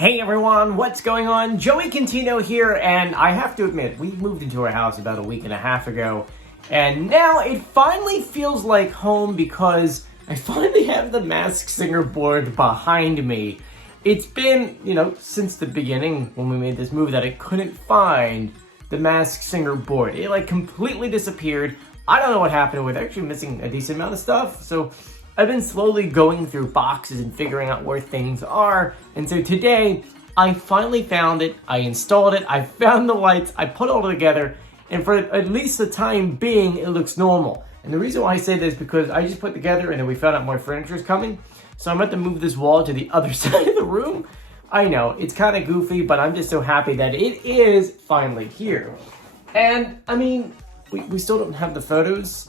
Hey everyone, what's going on? Joey Contino here, and I have to admit, we moved into our house about a week and a half ago, and now it finally feels like home because I finally have the Masked Singer board behind me. It's been, since the beginning when we made this move that I couldn't find the Masked Singer board. It completely disappeared. I don't know what happened with it. Actually missing a decent amount of stuff, so I've been slowly going through boxes and figuring out where things are, and so today I finally found it, I installed it, I found the lights, I put it all together, and for at least the time being, it looks normal. And the reason why I say this is because I just put together and then we found out more furniture is coming, so I'm about to move this wall to the other side of the room. I know, it's kind of goofy, but I'm just so happy that it is finally here. And, I mean, we still don't have the photos,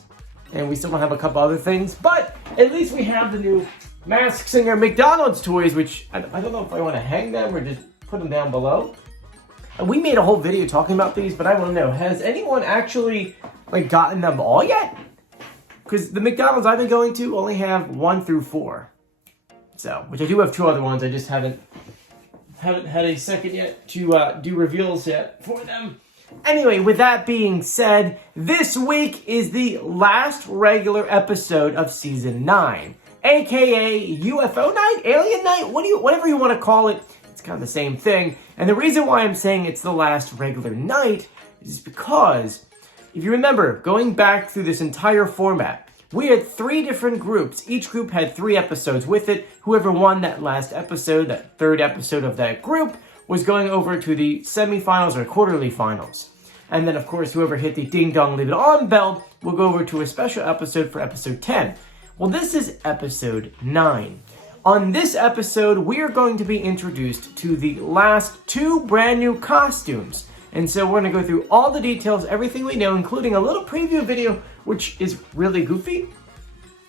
and we still don't have a couple other things, but at least we have the new Masked Singer McDonald's toys, which I don't know if I want to hang them or just put them down below. And we made a whole video talking about these, but I want to know, has anyone actually gotten them all yet? Because the McDonald's I've been going to only have 1 through 4. So, which I do have 2 other ones, I just haven't had a second yet to do reveals yet for them. Anyway, with that being said, this week is the last regular episode of Season 9, aka UFO Night, Alien Night, whatever you want to call it. It's kind of the same thing. And the reason why I'm saying it's the last regular night is because, if you remember, going back through this entire format, we had 3 different groups. Each group had 3 episodes with it. Whoever won that last episode, that 3rd episode of that group, was going over to the semifinals or quarterly finals. And then, of course, whoever hit the Ding Dong Leave It On belt will go over to a special episode for episode 10. Well, this is episode 9. On this episode, we are going to be introduced to the last 2 brand new costumes. And so we're going to go through all the details, everything we know, including a little preview video, which is really goofy.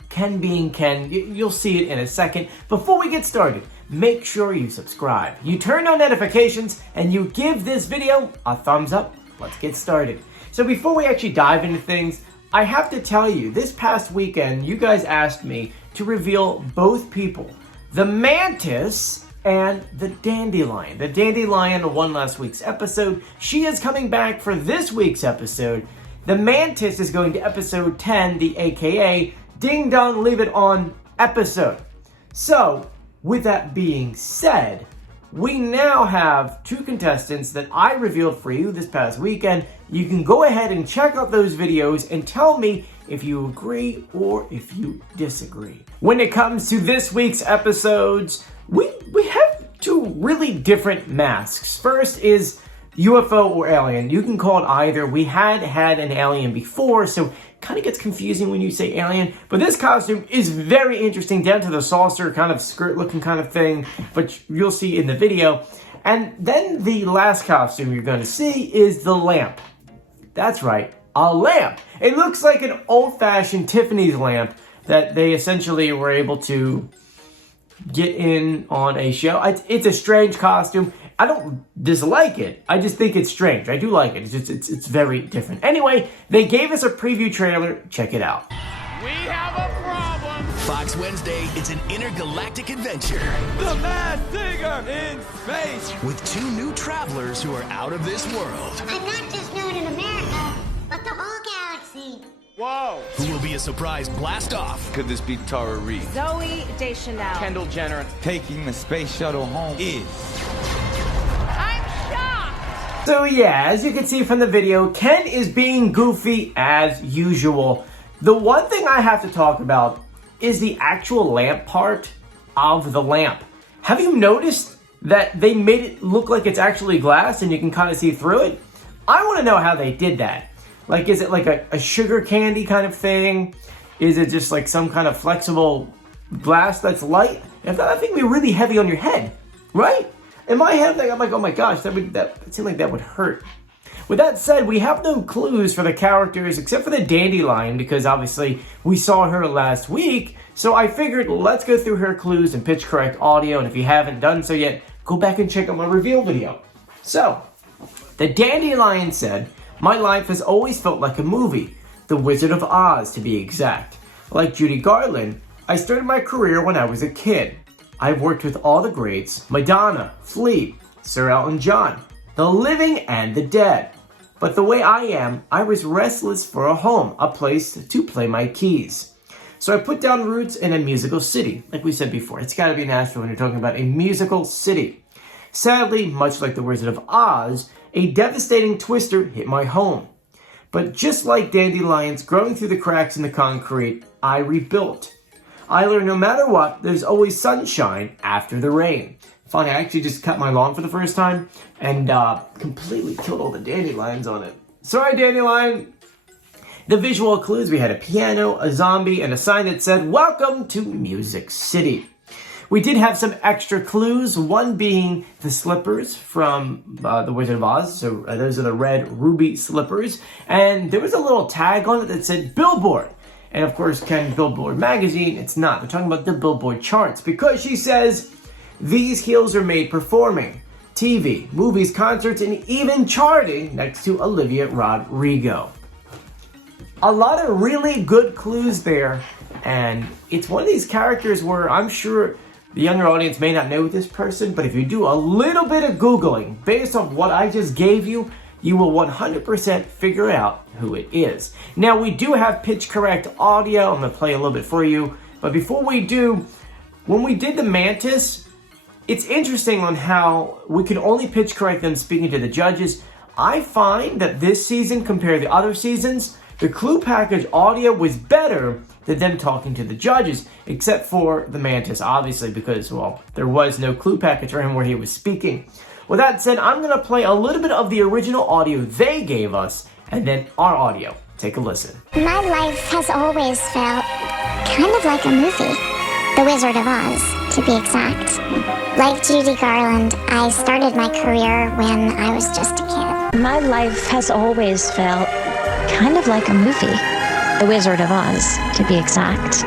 Ken being Ken, you'll see it in a second. Before we get started, make sure you subscribe, you turn on notifications, and you give this video a thumbs up. Let's get started. So before we actually dive into things, I have to tell you, this past weekend, you guys asked me to reveal both people, the Mantis and the Dandelion. The Dandelion won last week's episode. She is coming back for this week's episode. The Mantis is going to episode 10, the AKA Ding Dong Leave It On episode. So, with that being said, we now have 2 contestants that I revealed for you this past weekend. You can go ahead and check out those videos and tell me if you agree or if you disagree. When it comes to this week's episodes, we have 2 really different masks. First is UFO or alien. You can call it either. We had an alien before, so kind of gets confusing when you say alien, but this costume is very interesting, down to the saucer kind of skirt looking kind of thing, but you'll see in the video. And then the last costume you're going to see is the lamp. That's right, a lamp. It looks like an old-fashioned Tiffany's lamp that they essentially were able to get in on a show. It's a strange costume. I don't dislike it. I just think it's strange. I do like it. It's very different. Anyway, they gave us a preview trailer. Check it out. We have a problem. Fox Wednesday, it's an intergalactic adventure. The Masked Singer in space. With 2 new travelers who are out of this world. I'm not just known in America, but the whole galaxy. Whoa. Who will be a surprise blast off. Could this be Tara Reid? Zoe Deschanel. Kendall Jenner. Taking the space shuttle home is... I'm shocked. So yeah, as you can see from the video, Ken is being goofy as usual. The one thing I have to talk about is the actual lamp part of the lamp. Have you noticed that they made it look like it's actually glass and you can kind of see through it? I want to know how they did that. Is it like a sugar candy kind of thing? Is it just like some kind of flexible glass that's light? If that, I think it'd be really heavy on your head, right? In my head, I'm like, oh my gosh, it seemed like that would hurt. With that said, we have no clues for the characters except for the Dandelion, because obviously we saw her last week. So I figured, let's go through her clues and pitch correct audio. And if you haven't done so yet, go back and check out my reveal video. So, the Dandelion said, "My life has always felt like a movie, The Wizard of Oz to be exact. Like Judy Garland, I started my career when I was a kid. I've worked with all the greats, Madonna, Flea, Sir Elton John, the living and the dead. But the way I am, I was restless for a home, a place to play my keys. So I put down roots in a musical city. Like we said before, it's got to be Nashville when you're talking about a musical city. Sadly, much like the Wizard of Oz, a devastating twister hit my home. But just like dandelions growing through the cracks in the concrete, I rebuilt. I learned no matter what, there's always sunshine after the rain. Funny, I actually just cut my lawn for the first time and completely killed all the dandelions on it. Sorry, dandelion! The visual clues, we had a piano, a zombie, and a sign that said, "Welcome to Music City." We did have some extra clues, one being the slippers from The Wizard of Oz. So those are the red ruby slippers. And there was a little tag on it that said Billboard. And of course, Ken, Billboard magazine, it's not. They're talking about the Billboard charts because she says, these heels are made performing, TV, movies, concerts, and even charting next to Olivia Rodrigo. A lot of really good clues there. And it's one of these characters where I'm sure the younger audience may not know this person, but if you do a little bit of Googling based on what I just gave you, you will 100% figure out who it is. Now, we do have pitch correct audio. I'm going to play a little bit for you. But before we do, when we did the Mantis, it's interesting on how we can only pitch correct them speaking to the judges. I find that this season, compared to other seasons, the clue package audio was better than them talking to the judges, except for the Mantis, obviously, because, well, there was no clue package for him where he was speaking. With that said, I'm going to play a little bit of the original audio they gave us, and then our audio. Take a listen. My life has always felt kind of like a movie. The Wizard of Oz, to be exact. Like Judy Garland, I started my career when I was just a kid. My life has always felt kind of like a movie. The Wizard of Oz, to be exact.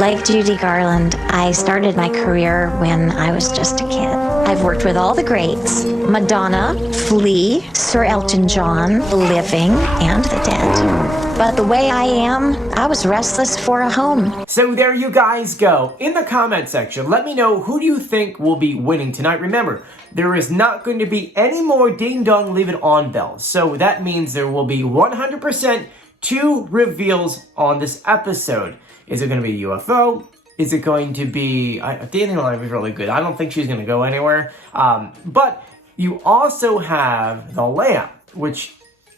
Like Judy Garland, I started my career when I was just a kid. I've worked with all the greats, Madonna, Flea, Sir Elton John, the living and the dead. But the way I am, I was restless for a home. So there you guys go. In the comment section, let me know who do you think will be winning tonight. Remember, there is not going to be any more Ding Dong Leave It On bells. So that means there will be 100% 2 reveals on this episode. Is it going to be UFO? Is it going to be... Dandelion was really good. I don't think she's going to go anywhere. But you also have the Lamp, which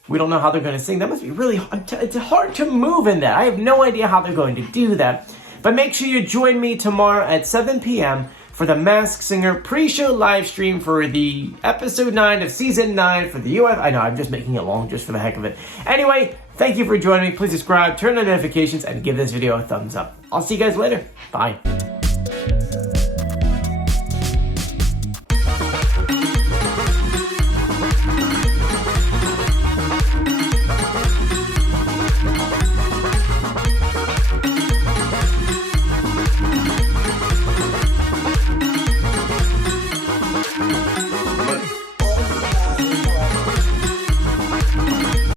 we don't know how they're going to sing. That must be really hard. It's hard to move in that. I have no idea how they're going to do that. But make sure you join me tomorrow at 7 p.m. for the Masked Singer pre-show live stream for the episode 9 of season 9 for the UFO. I know, I'm just making it long just for the heck of it. Anyway, thank you for joining me. Please subscribe, turn on notifications, and give this video a thumbs up. I'll see you guys later. Bye.